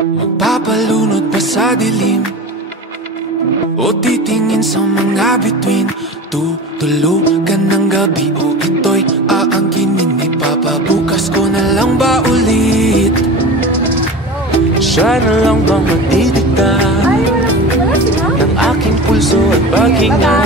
Magpapalunod pa sa dilim o titingin sa mga bituin. Tutulugan ng gabi o ito'y aangkinin. Ipapabukas ko na lang ba ulit? Siya na lang bang matidikta ng aking pulso at paghinga?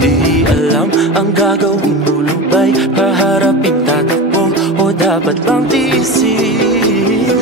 Di alam ang gagawin, lulubay, haharapin, tatakbo o dapat bang tiisin?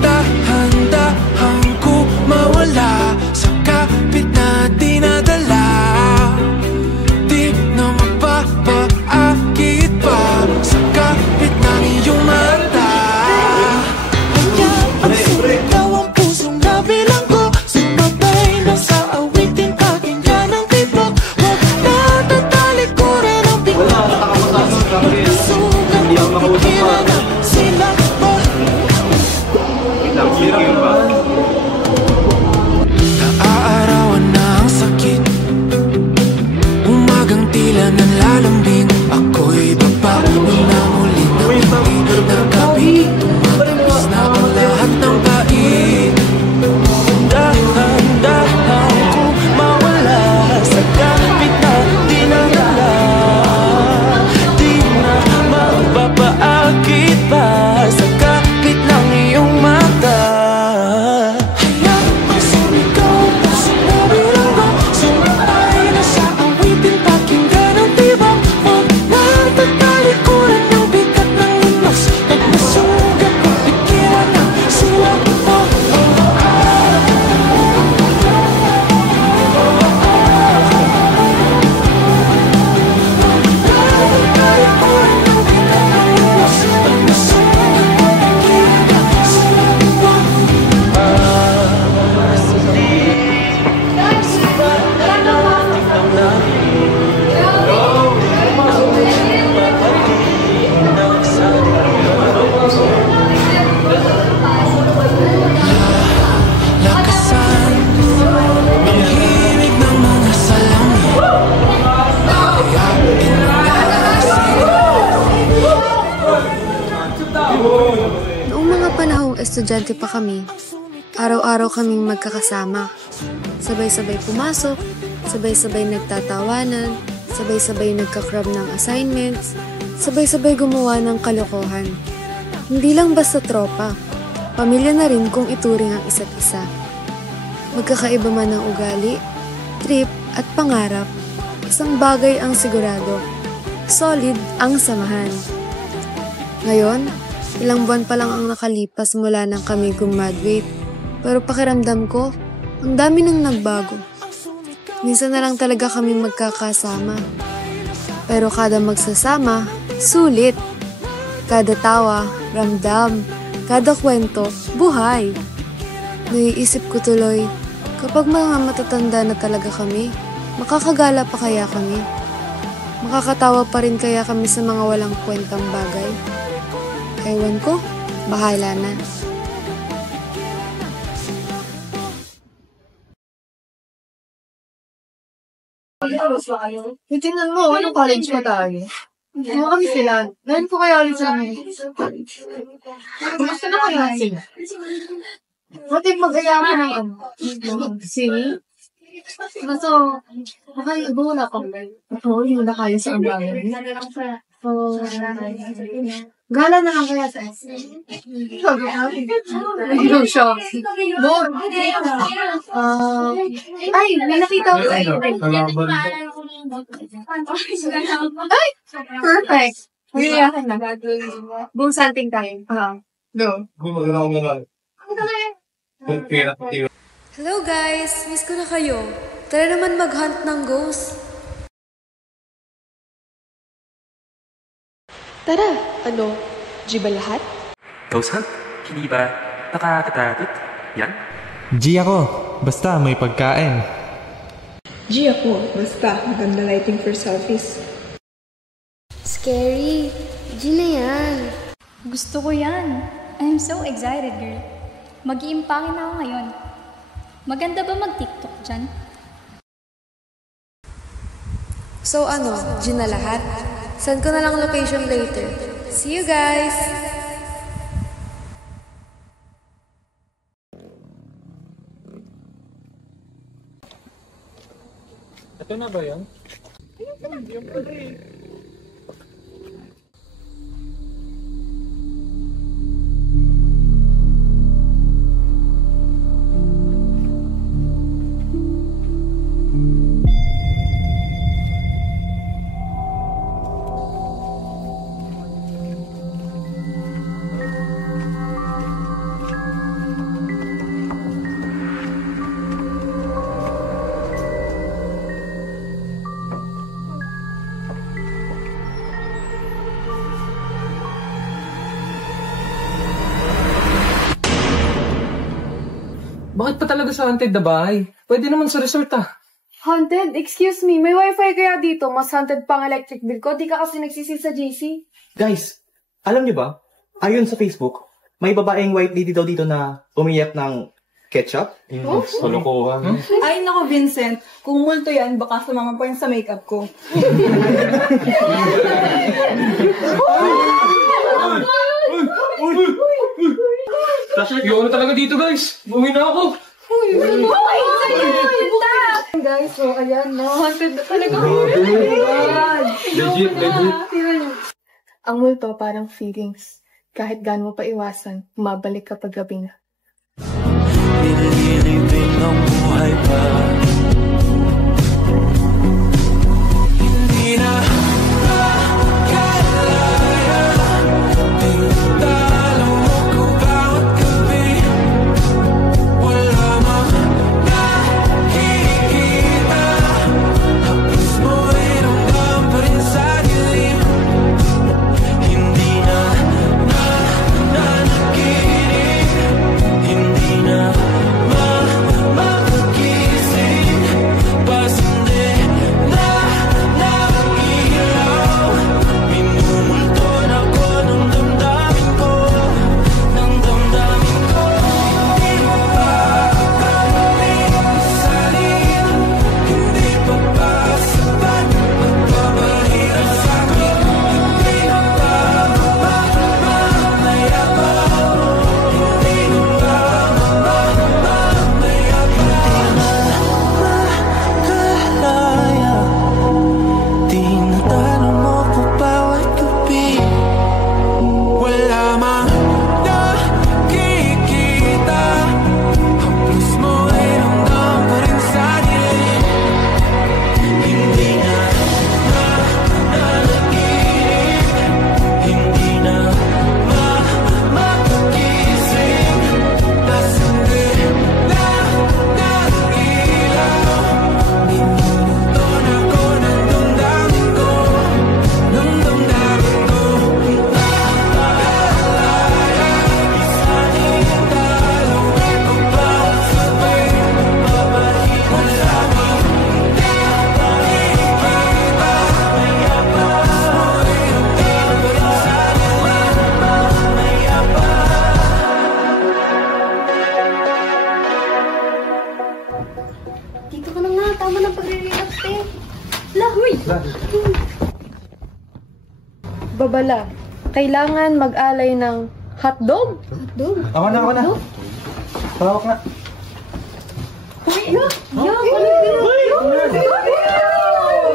Dahan-dahan ko mawala sa kapit na dinadala. Di na magpapaakit pa sa kapit ng iyong mata. Kaya ang sumitaw ang pusong nabilang ko, sumabay na sa awitin, pakinggan ang tibok. Huwag natatalikuran ang bigla. Sugat ang pikiran na sila mo. Naaarawan na ang sakit, umagang tila nanlalambing. Ako'y baba na muli ng hindi nagkabi. Tumatapos na ang lahat ng pait. Dahan-dahan ko mawala sa kapit na dinadala. Di na magpapaakit pa sa kapit ng iyong mata. Kaya ang sumigaw na sinabilang ko, sumabay na sa awitin, pakinggan ang tibok. Huwag natatalikuran ng bigat ng lunos, at masugat ang pikiran na sila mo. Lakasan, himig ng mga salamin. Ayain mo Noong mga panahong estudyante pa kami, araw-araw kaming magkakasama. Sabay-sabay pumasok, sabay-sabay nagtatawanan, sabay-sabay nagka-crab ng assignments, sabay-sabay gumawa ng kalokohan. Hindi lang basta tropa, pamilya na rin kung ituring ang isa't isa. Magkakaiba man ang ugali, trip at pangarap, isang bagay ang sigurado, solid ang samahan. Ngayon, ilang buwan pa lang ang nakalipas mula nang kami gumraduate, pero pakiramdam ko, ang dami nang nagbago. Minsan na lang talaga kami magkakasama. Pero kada magsasama, sulit. Kada tawa, ramdam. Kada kwento, buhay. Naiisip ko tuloy, kapag mga matatanda na talaga kami, makakagala pa kaya kami? Makakatawa pa rin kaya kami sa mga walang kwentang bagay? Ewan ko, bahala na. Tingnan mo, anong college pa tayo? Ano kami sila? Ngayon ko kaya ulit sa amin. Gusto na kaya sila? What if mag-ayaman ng ano? Singing? So, makaibo na ako. Oo, yun na kaya sa ambayan. So, gala na lang kaya sa S. Hindi siya. Bon. Ay, may nakita ko sa'yo. Ay, perfect. Mayayakan na. Buong santing tayo. No. Hello guys! Miss ko na kayo. Tara naman mag-hunt ng ghost. Tara, ano? G ba lahat? Ghost hunt? Hindi ba nakakatakot? Yan? G ako, basta may pagkain. G ako, basta maganda lighting for selfies. Scary. G na yan. Gusto ko yan. I'm so excited, girl. Mag-iimpangin na ako ngayon. Maganda ba mag-TikTok dyan? So ano, G na lahat? Send ko na lang location later. See you guys! Ito na ba yan? Bakit pa talaga sa haunted na bahay? Pwede naman sa resort Haunted? Excuse me, may wifi kaya dito? Mas haunted pang electric bill ko? Di ka kasi nagsisi sa JC? Guys, alam niyo ba? Ayon sa Facebook, may babaeng white lady daw dito na umiyak ng ketchup. Kalokohan. Ay, nako Vincent. Kung multo yan, baka sumama pa yan sa makeup ko. Yun na talaga dito, guys. Buwi na ako. Guys, so ayan, no? Haunted na talaga. Legit. Ang multo parang feelings. Kahit gaano mo pa iwasan, mabalik kapag gabi na. Nililibing ang buhay pa. Hindi na makalaya. Tinatalo mo ko bawat gabi. Wala mang nakikita. Hapos mo ay ramdam pa rin sa dilim. Hindi na nanaginip. Hindi na magising. Pasindi na ilaw. Minumulton ako ng damdamin ko. Ng damdamin ko. Hindi mo pa kami salin. Hindi pa ba sapat magpapahirap sa'kin. Hindi na ba mamayabang. Hindi na ba makalaya. Tinatalo mo po bawat gabi. Wala mang nakikita. Hapos mo ay ramdam pa rin sa dilim. Hindi na nanaginip. Hindi na magising. Pasindi na ilaw. Minumulton ako ng damdamin ko. Ng damdamin ko. Nakalaya. Isa't talo ko bawat sabay. Magpapahirap sa'kin. Hindi nakikita. Mayabas mo ay ramdam pa rin sa dilim. Dito ka na nga, tama ng pagre-relapse, te. Lahoy! Babala, kailangan mag-alay ng hotdog? Hotdog? Ako na. Tawag na.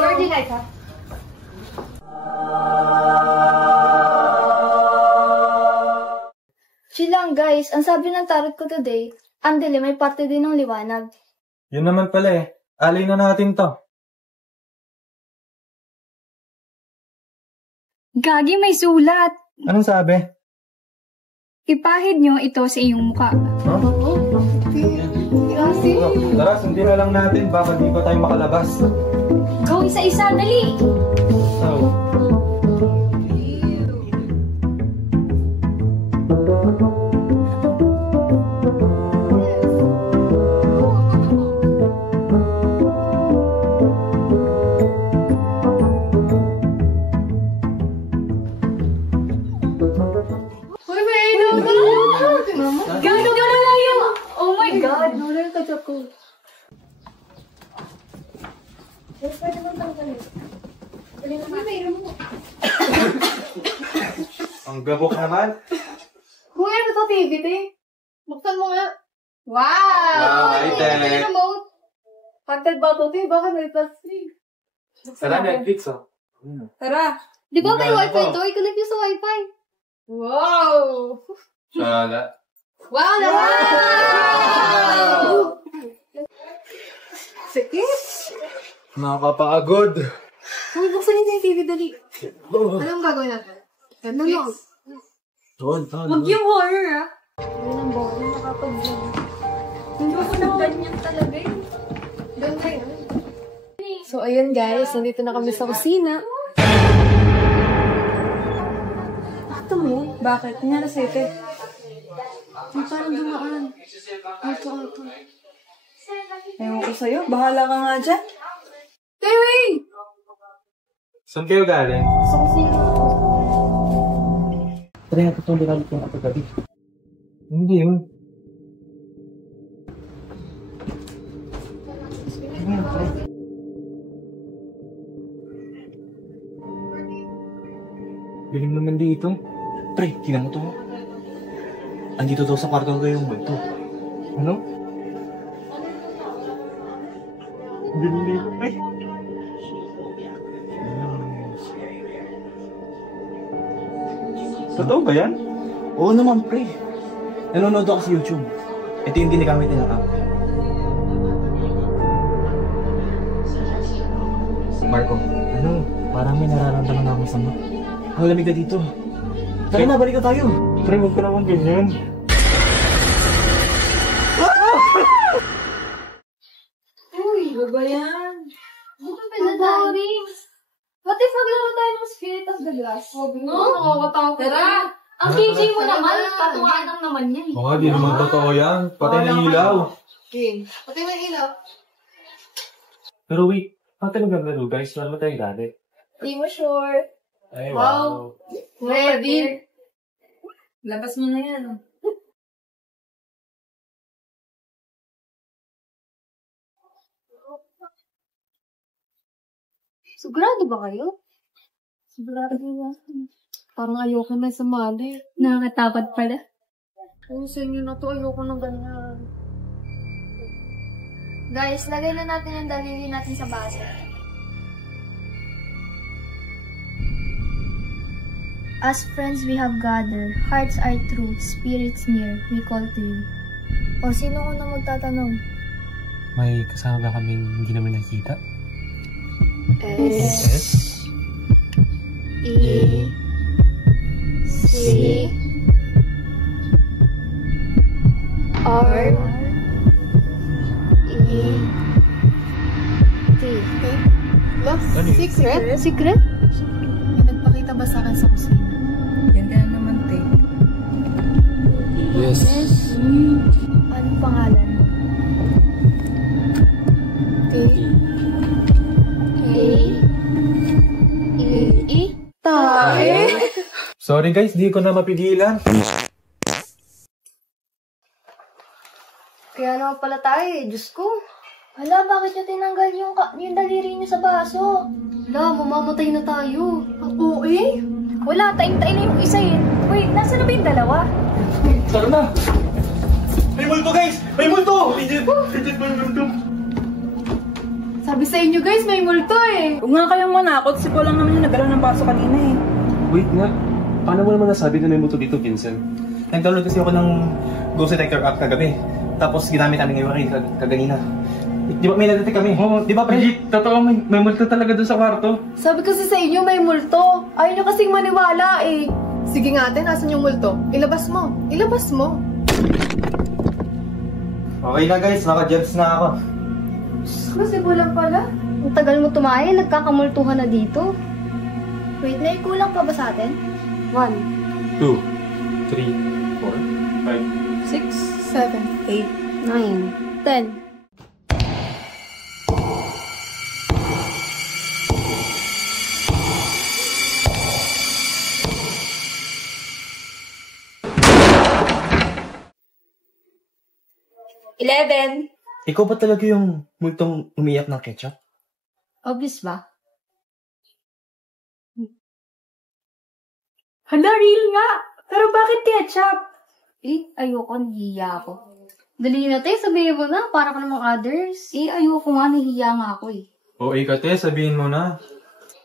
Virgin Night, ha? Chill lang, guys. Ang sabi ng tarot ko today, ang dilim may parte din ng liwanag. Yun naman pala Alay na natin to. Gagi, may sulat. Anong sabi? Ipahid nyo ito sa iyong muka. Tara, sundin na lang natin. Baka di pa tayo makalabas. Go isa-isa, dali! Uy, may no! Gano'n ka na lang yung... Oh my God! Nulay ka, Choco. Ang gabok naman. Kuya, ano to, TV, te? Buksan mo nga. Wow! Wow, Ay, ite. ito yung remote. Haunted ba to, te? Bakit may touch screen? Tara, Netflix, oh. Tara. Di ba may Ganda wifi po. to? I-connect nyo sa wifi. Wow! Sala. Wow naman! Wow! Sige. Nakakapagod. Uy, buksan niyo yung TV, dali. Anong gagawin natin? Netflix? Huwag yung horror, ah. Ayun ang boring, nakapag-vlog. Hindi ko na ganyan talaga eh. Ganda yun. So, ayun guys, nandito na kami sa kusina. Ito mo? Bakit? Nangyari sa'yo, te? May parang dumaan. Ito. Ewan ko sa'yo. Bahala ka nga dyan. Tewi! Saan kayo galing? Sa kusina. Tara nga itong binalik yung ako gabi. Hindi yun. Galing naman dito. Pre, tingnan mo to. Andito daw sa kwarto ko yung multo. Ano? Galing. Ay! Totoo ba yan? Oo naman, pre. Nanonood ako sa YouTube. Ito yung ginagamit nilang app. Marco, ano? Parang may nararamdaman ako sa mo. Ang lamig na dito. Tara na, balik na tayo. Pre, huwag ka naman ganyan. Uy, ba ba yan? Bukan pinadaring. What if maglaro tayo ng Spirit of the Glass? Huwag mo. Nakakatakot. Tara! Ang KJ mo naman, katuwaan lang naman yan. Oo, di naman totoo yan. Patay na ilaw. Okay. Pati may ilaw. Pero wait, bakit tayo naglaro, guys? Wala naman tayo dati. Di mo sure. Ay, Wow. Ready? Labas mo na yan. Sigurado ba kayo? Sigurado ba? Parang ayoko na sa mali. Nakakatakot pala. Kung sa inyo na to, ayoko ng ganyan. Guys, lagay na natin yung daliri natin sa base. As friends we have gathered, hearts are true, spirits near, we call to you. O sino ko na magtatanong? May kasama ba kaming hindi naman nakita? S E C R E T. Secret? Secret? May nagpakita ba sa akin sa kusina? Yan ka na naman, te. Yes. Anong pangalan mo? T. E Tae? Sorry guys, di ko na mapigilan. Kaya naman pala tayo eh, Diyos ko. Hala, bakit nyo tinanggal yung daliri nyo sa baso? Hala, mamamatay na tayo. Ako eh? Wala, taing-taing na yung isa eh. Wait, nasa na ba yung dalawa? Tara na! May multo guys! May multo! Legit may multo! Sabi sa inyo guys, may multo eh. Huwag nga kayong manakot, si Paul lang naman yung nagalaw ng baso kanina eh. Wait nga, paano mo naman nasabi na may moto dito, Vincent? Nag-download kasi ako ng Ghost Detector app kagabi. Tapos ginamit namin ngayon kaganina. Di ba may nadetect kami? Oo, Di ba pre? Legit, totoo, may multo talaga doon sa kwarto. Sabi kasi sa inyo, may multo. Ayaw nyo kasing maniwala eh. Sige nga ate, nasan yung multo? Ilabas mo. Ilabas mo. Okay na guys, naka-jets na ako. Kasi bulang pala. Ang tagal mo tumayo, nagkakamultuhan na dito. Wait, naikulang pa ba sa atin? 1, 2, 3, 4, 5. 6, 7, 8. 9, 10. Ikaw ba talaga yung multong umiyak ng ketchup? Obvious ba? Hala, real nga! Pero bakit ketchup? Ayoko, nahihiya ako. Dali na tayo, sabihin mo na, para ka namang others. Ayoko nga, nahihiya nga ako O, Kate, sabihin mo na.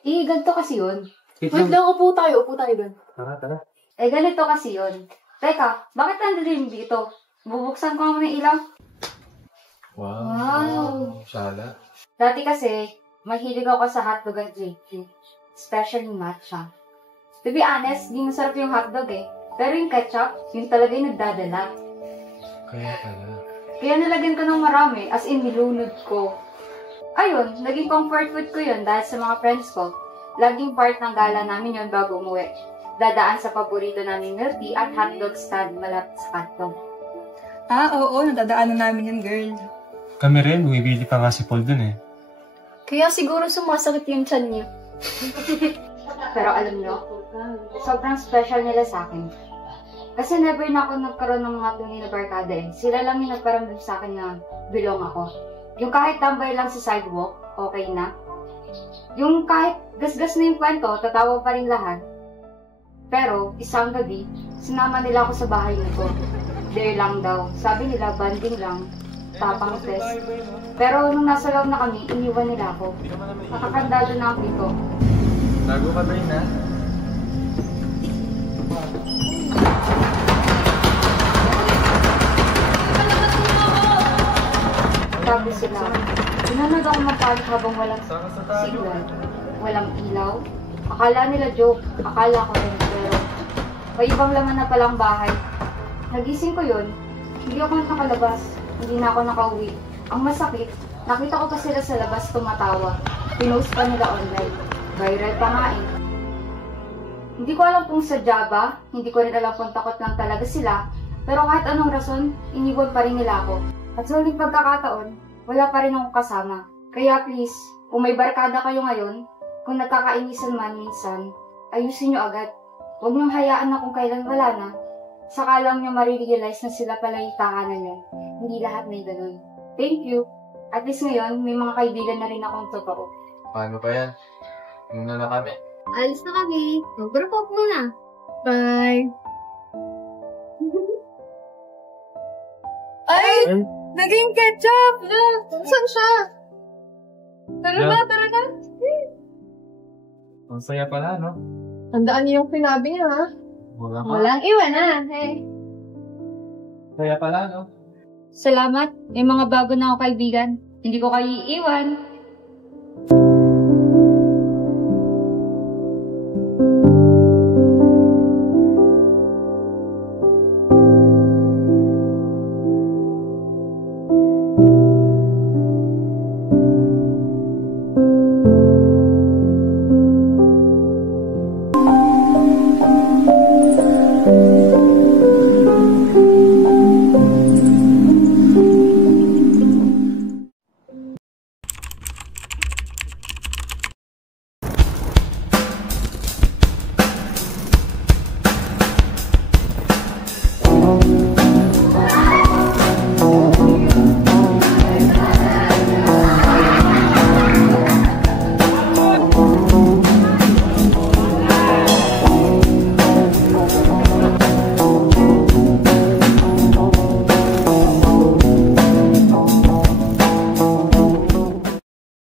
Ganito kasi yun. Wait lang, upo tayo doon. Tara. Ganito kasi yun. Teka, bakit nandun dito? Bubuksan ko nga muna yung ilaw. Wow. Sala. Dati kasi, mahilig ako sa hotdog at JQ. Especially matcha. To be honest, di masarap yung hotdog eh. Pero yung ketchup, yun talaga yung nagdadala. Kaya pala. Kaya nilagyan ko ng marami, as in nilunod ko. Ayun, naging comfort food ko yun dahil sa mga friends ko. Laging part ng gala namin yun bago umuwi. Dadaan sa paborito namin milk tea at hotdog stand malapit sa kanto. Oo, nadadaanan namin yun, girl. Kami rin, bumibili pa nga si Paul dun eh. Kaya siguro sumasakit yung tiyan niya. Pero alam nyo, sobrang special nila sa akin. Kasi never na ako nagkaroon ng mga tunay na barkada eh. Sila lang yung nagparamdam sa akin na belong ako. Yung kahit tambay lang sa sidewalk, okay na. Yung kahit gasgas na yung kwento, tatawa pa rin lahat. Pero, isang gabi, sinama nila ako sa bahay nito. Dare lang daw. Sabi nila, banding lang. Tapang test. Pero nung nasa loob na kami, iniwan nila ako. Nakakandado na ang pito. Bago ka ba rin ha? Sabi sila, sinunod ako magpalit habang walang signal. Walang ilaw. Akala nila joke. Akala ko rin. Pero may ibang laman na palang bahay. Nagising ko yun. Hindi ako nakalabas. Hindi na ako nakauwi. Ang masakit, nakita ko pa sila sa labas tumatawa. Pinost pa nila online. Viral pa nga eh. Hindi ko alam kung sadya ba. Hindi ko rin alam kung takot lang talaga sila. Pero kahit anong rason, iniwan pa rin nila ako. At sa uling pagkakataon, wala pa rin akong kasama. Kaya please, kung may barkada kayo ngayon, kung nagkakainisan man minsan, ayusin nyo agad. Huwag niyong hayaan na kung kailan wala na. Saka lang nyo marirealize na sila pala yung tahanan nyo. Hindi lahat may ganun. Thank you. At least ngayon, may mga kaibigan na rin akong totoo. Paano pa yan? Muna na kami. Alis na kami. Mag-group up muna. Bye! Ay! Naging ketchup! Saan siya? Tara na. Ang saya pala, no? Tandaan niyo yung sinabi niya, ha? Walang iwan na. Hey. Saya pala, no? Salamat. May mga bago na ako kaibigan. Hindi ko kayo iiwan.